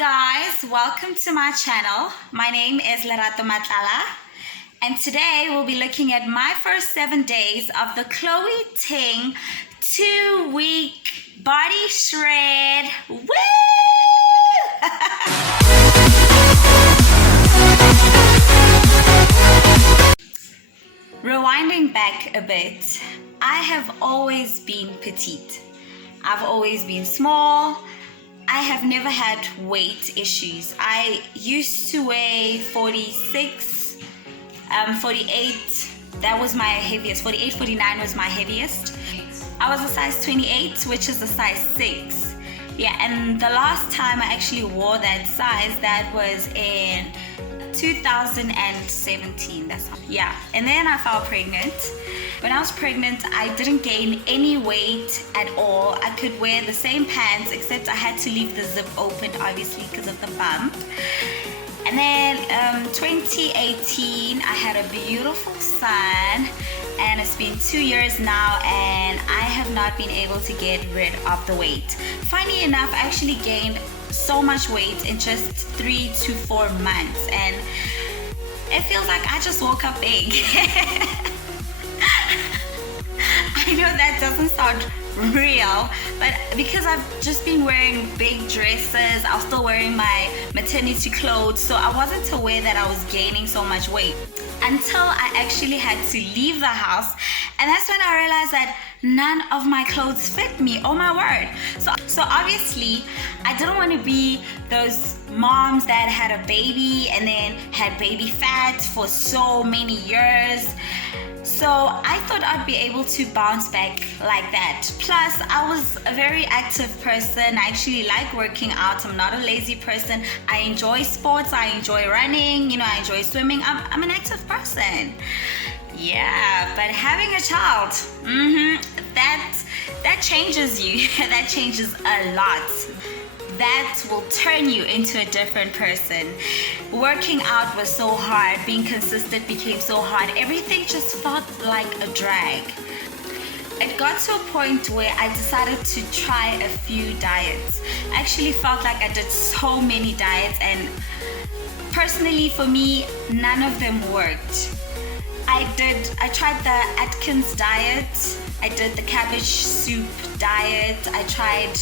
guys, welcome to my channel. My name is Lerato Matlala, and today we'll be looking at my first 7 days of the Chloe Ting 2-week body shred. Woo! Rewinding back a bit, I have always been petite. I've always been small. I have never had weight issues. I used to weigh 46, 48. That was my heaviest. 48, 49 was my heaviest. I was a size 28, which is a size 6. Yeah, and the last time I actually wore that size, that was in 2017. And then I fell pregnant. When I was pregnant, I didn't gain any weight at all. I could wear the same pants, except I had to leave the zip open, obviously, because of the bump. And then 2018, I had a beautiful son, and it's been 2 years now, and I have not been able to get rid of the weight. Funny enough, I actually gained so much weight in just 3 to 4 months, and it feels like I just woke up big. I know that doesn't sound real, but because I've just been wearing big dresses, I was still wearing my maternity clothes, so I wasn't aware that I was gaining so much weight until I actually had to leave the house, and that's when I realized that none of my clothes fit me. Oh my word. So obviously I didn't want to be those moms that had a baby and then had baby fat for so many years. So I thought I'd be able to bounce back like that. Plus, I was a very active person. I actually like working out. I'm not a lazy person. I enjoy sports. I enjoy running. I enjoy swimming. I'm an active person. Yeah, but having a child, that changes you. That changes a lot. That will turn you into a different person. Working out was so hard. Being consistent became so hard. Everything just felt like a drag. It got to a point where I decided to try a few diets. I actually felt like I did so many diets, and personally for me, none of them worked. I tried the Atkins diet. I did the cabbage soup diet. I tried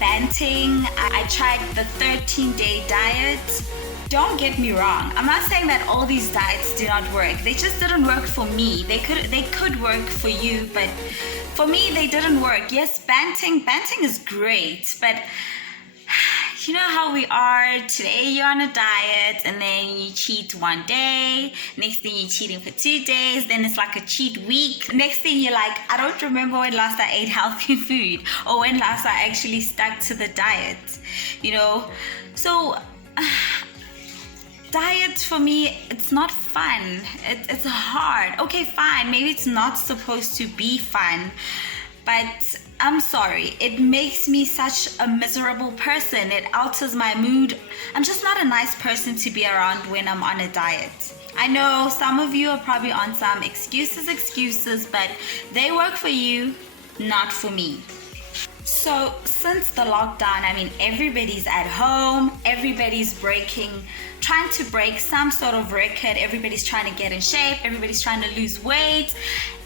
banting. I tried the 13-day diet. Don't get me wrong. I'm not saying that all these diets do not work. They just didn't work for me. They could work for you, but for me, they didn't work. Yes, banting is great, but you know how we are. Today you're on a diet, and then you cheat one day. Next thing you're cheating for 2 days. Then it's like a cheat week. Next thing you're like, I don't remember when last I ate healthy food, or when last I actually stuck to the diet. So diet for me, it's not fun. It's hard. Okay, fine. Maybe it's not supposed to be fun, but I'm sorry, it makes me such a miserable person. It alters my mood. I'm just not a nice person to be around when I'm on a diet. I know some of you are probably on some excuses, but they work for you, not for me. So since the lockdown, everybody's at home, everybody's trying to break some sort of record, everybody's trying to get in shape, everybody's trying to lose weight,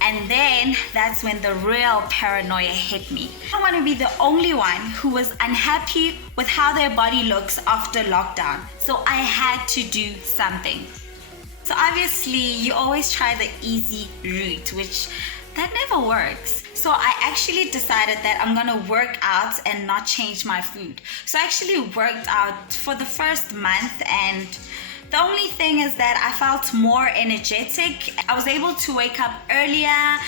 and then that's when the real paranoia hit me. I don't want to be the only one who was unhappy with how their body looks after lockdown, so I had to do something. So obviously, you always try the easy route, which that never works. So I actually decided that I'm gonna work out and not change my food. So I actually worked out for the first month, and the only thing is that I felt more energetic. I was able to wake up earlier.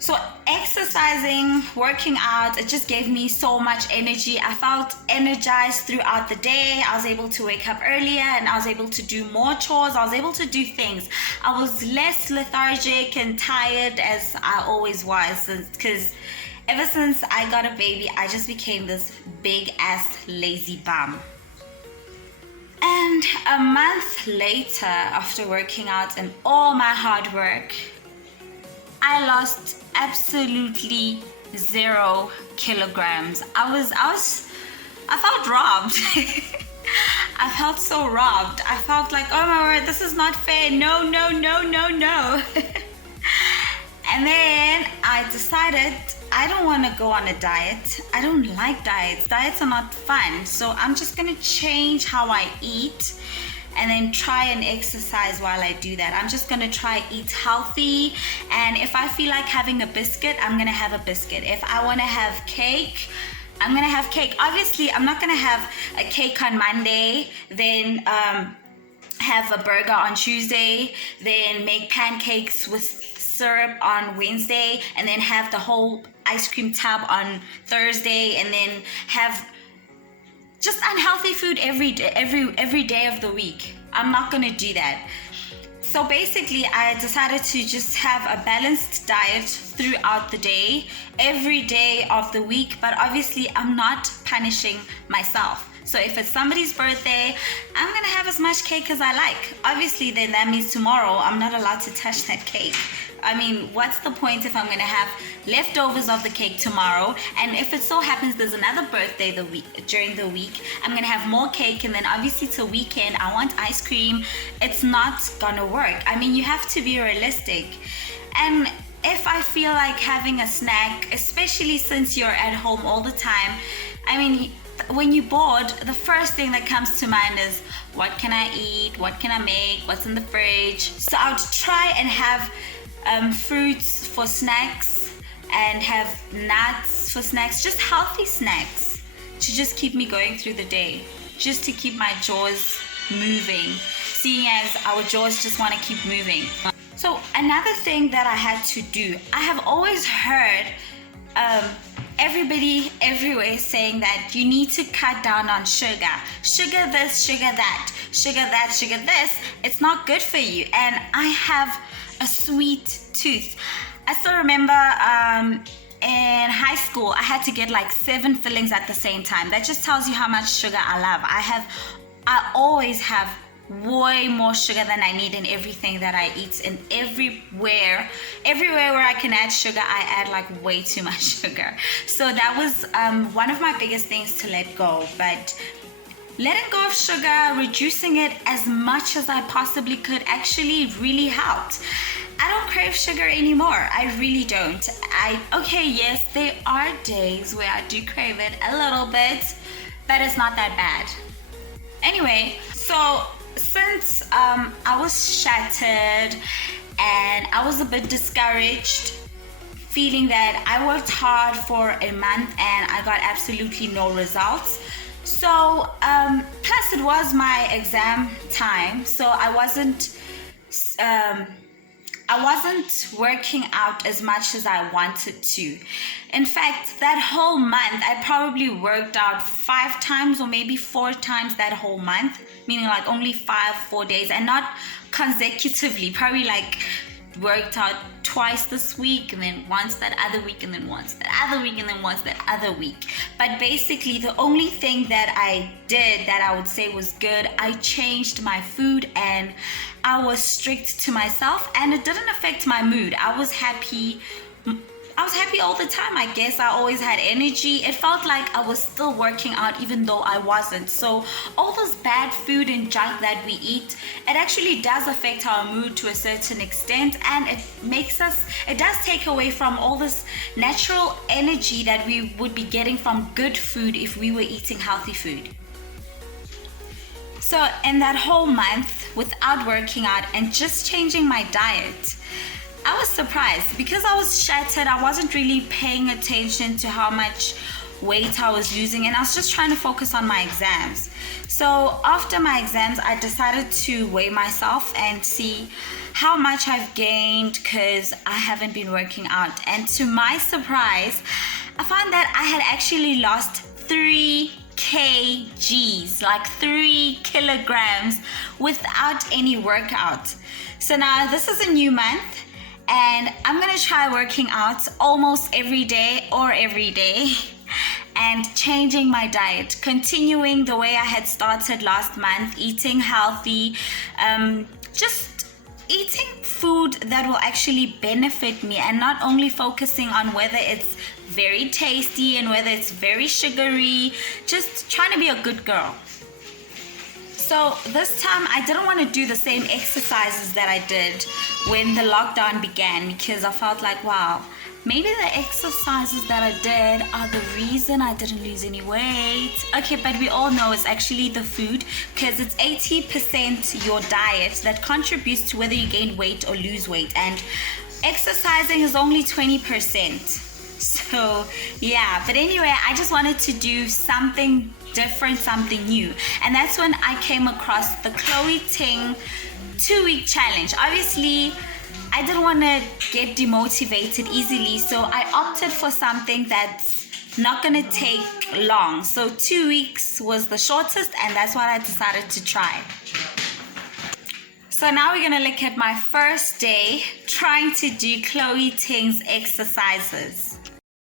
So exercising, working out, it just gave me so much energy. I felt energized throughout the day. I was able to wake up earlier, and I was able to do more chores. I was able to do things. I was less lethargic and tired as I always was, because ever since I got a baby, I just became this big ass lazy bum. And a month later, after working out and all my hard work, I lost absolutely 0 kilograms. I felt robbed. I felt so robbed. I felt like, oh my word, this is not fair. No, no, no, no, no. And then I decided I don't want to go on a diet. I don't like diets. Diets are not fun. So I'm just going to change how I eat and then try and exercise while I do that. I'm just gonna try eat healthy, and if I feel like having a biscuit, I'm gonna have a biscuit. If I wanna have cake, I'm gonna have cake. Obviously, I'm not gonna have a cake on Monday, then have a burger on Tuesday, then make pancakes with syrup on Wednesday, and then have the whole ice cream tub on Thursday, and then have just unhealthy food every day of the week. I'm not gonna do that. So basically, I decided to just have a balanced diet throughout the day, every day of the week, but obviously I'm not punishing myself. So if it's somebody's birthday, I'm gonna have as much cake as I like. Obviously, then that means tomorrow I'm not allowed to touch that cake. I mean, what's the point if I'm gonna have leftovers of the cake tomorrow? And if it so happens there's another birthday during the week, I'm gonna have more cake, and then obviously it's a weekend, I want ice cream. It's not gonna work. I mean, you have to be realistic. And if I feel like having a snack, especially since you're at home all the time, I mean, when you're bored, the first thing that comes to mind is, what can I eat? What can I make? What's in the fridge? So I would try and have fruits for snacks and have nuts for snacks, just healthy snacks to just keep me going through the day, just to keep my jaws moving, seeing as our jaws just want to keep moving. So another thing that I had to do, I have always heard everybody everywhere saying that you need to cut down on sugar. Sugar this, sugar that, sugar that, sugar this. It's not good for you. And I have a sweet tooth. I still remember in high school, I had to get like 7 fillings at the same time. That just tells you how much sugar I love. I always have way more sugar than I need in everything that I eat, and everywhere where I can add sugar, I add like way too much sugar. So that was one of my biggest things to let go. But letting go of sugar, reducing it as much as I possibly could, actually really helped. I don't crave sugar anymore. I really don't. Okay, yes, there are days where I do crave it a little bit, but it's not that bad. Anyway, so since I was shattered and I was a bit discouraged, feeling that I worked hard for a month and I got absolutely no results. So plus it was my exam time, so I wasn't working out as much as I wanted to. In fact, that whole month, I probably worked out 5 times or maybe 4 times that whole month, meaning like only 4 days, and not consecutively, probably like worked out twice this week, and then once that other week, and then once that other week, and then once that other week. But basically, the only thing that I did that I would say was good, I changed my food and I was strict to myself, and it didn't affect my mood. I was happy all the time. I guess I always had energy. It felt like I was still working out even though I wasn't. So all this bad food and junk that we eat, it actually does affect our mood to a certain extent, and it does take away from all this natural energy that we would be getting from good food if we were eating healthy food. So in that whole month, without working out and just changing my diet, I was surprised because I was shattered. I wasn't really paying attention to how much weight I was losing, and I was just trying to focus on my exams. So after my exams, I decided to weigh myself and see how much I've gained because I haven't been working out. And to my surprise, I found that I had actually lost 3 kgs, like 3 kilograms without any workout. So now this is a new month, and I'm gonna try working out almost every day and changing my diet, continuing the way I had started last month, eating healthy, just eating food that will actually benefit me, and not only focusing on whether it's very tasty and whether it's very sugary, just trying to be a good girl. So this time I didn't want to do the same exercises that I did when the lockdown began, because I felt like, wow, maybe the exercises that I did are the reason I didn't lose any weight. Okay, but we all know it's actually the food, because it's 80% your diet that contributes to whether you gain weight or lose weight, and exercising is only 20%. So yeah, but anyway, I just wanted to do something different, something new, and that's when I came across the Chloe Ting 2-week challenge. Obviously, I didn't want to get demotivated easily, so I opted for something that's not gonna take long. So 2 weeks was the shortest, and that's what I decided to try. So now we're gonna look at my first day trying to do Chloe Ting's exercises.